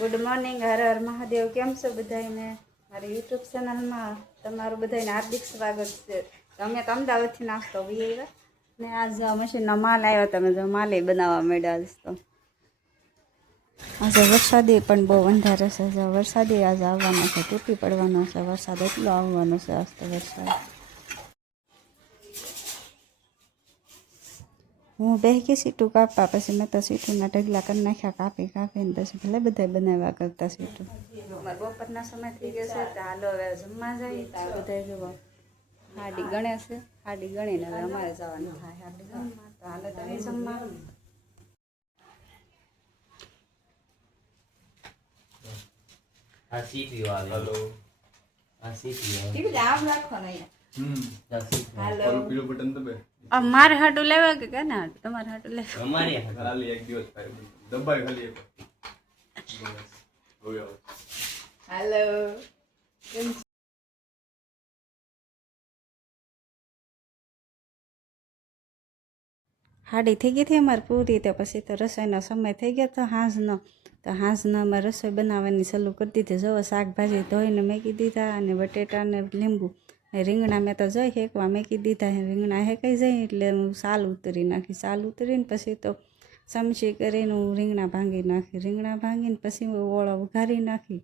Good morning, Har Har Mahadev. કેમ છો બધાને? મારી યુટ્યુબ ચેનલમાં તમારું બધાને હાર્દિક સ્વાગત છે. અમે તો અમદાવાદથી નાસ્તો બી આવ્યા ને આજ મશીનનો માલ આવ્યો. તમે જો માલે બનાવવા માંડ્યા. આજ તો આજે વરસાદી પણ બહુ અંધારે છે. વરસાદી આજે આવવાનો છે, તૂટી પડવાનો છે. વરસાદ એટલો આવવાનો છે આજ તો વરસાદ. હું બેહકી સીટું કાપવા, પછી મેં તો સીટુના ઢગલા કરી નાખ્યા કાપીને. પછી ભલે બધા બનાવ્યા કરતા સીટું. બપોરના સમય થઈ ગયો છે તો હાલો હવે જમવા જાય. તો બધા જુઓ હાડી ગણે છે, હાડી ગણીને હવે અમારે જવાનું થાય હાડી જમવા. તો હાલો તમે જમવા. મારે હાટું લેવા કે કેને હાટું? તમારે હાટું લેવા? હાલો, હાડી થઈ ગઈ હતી અમારે પૂરી. તો પછી તો રસોઈનો સમય થઈ ગયો તો સાંજનો. તો સાંજનો અમારે રસોઈ બનાવવાની ચાલુ કરી દીધી. જુઓ શાકભાજી ધોઈને મેકી દીધા અને બટેટા ને લીંબુ રીંગણા મેં તો જોઈ હેકવા મેકી દીધા. રીંગણા હેકાઈ જાય એટલે હું સાલ ઉતરી નાખી. સાલ ઉતરીને પછી તો ચમચી કરીને હું રીંગણા ભાંગી નાખી. રીંગણા ભાંગીને પછી હું ઓળો વઘારી નાખી.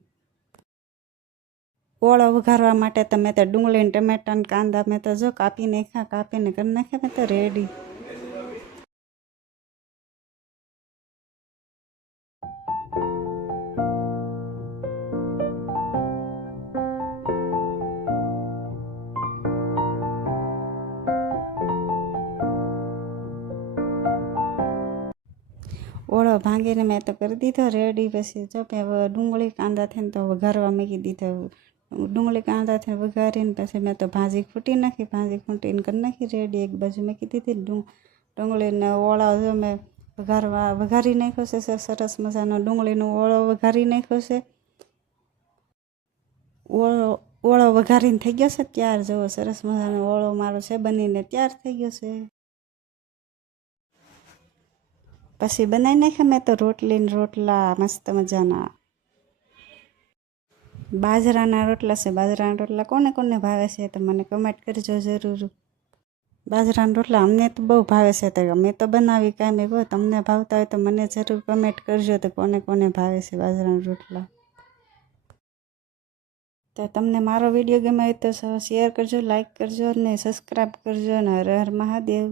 ઓળો વઘારવા માટે તો મેં તો ડુંગળી ટમેટા કાંદા મેં તો જો કાપી નાખ્યા. કાપીને કરી નાખ્યા મેં તો રેડી. ઓળો ભાંગીને મેં તો કરી દીધો રેડી. પછી જો ડુંગળી કાંદા થઈને તો વઘારવા મૂકી દીધો. ડુંગળી કાંદા થઈને વઘારીને પછી મેં તો ભાજી ખૂટી નાખી. ભાજી ખૂટીને કરી નાખી રેડી. એક બાજુ મૂકી દીધી. ડુંગળીને ઓળો જો મેં વઘારી નાખ્યો છે. સરસ મજાનો ડુંગળીનો ઓળો વઘારી નાખ્યો છે. ઓળો વઘારીને થઈ ગયો છે ત્યાર. જુઓ સરસ મજાનો ઓળો મારો છે બનીને તૈયાર થઈ ગયો છે. પછી બનાવી નાખ્યા મેં તો રોટલા મસ્ત મજાના. બાજરાના રોટલા છે. બાજરાના રોટલા કોને કોને ભાવે છે તો મને કમેન્ટ કરજો જરૂર. બાજરાના રોટલા અમને તો બહુ ભાવે છે. તો અમે તો બનાવી કાંઈ કહો. તમને ભાવતા હોય તો મને જરૂર કમેન્ટ કરજો તો કોને કોને ભાવે છે બાજરાના રોટલા. તો તમને મારો વિડીયો ગમે હોય તો શેર કરજો, લાઈક કરજો અને સબસ્ક્રાઈબ કરજો. અને હર હર મહાદેવ.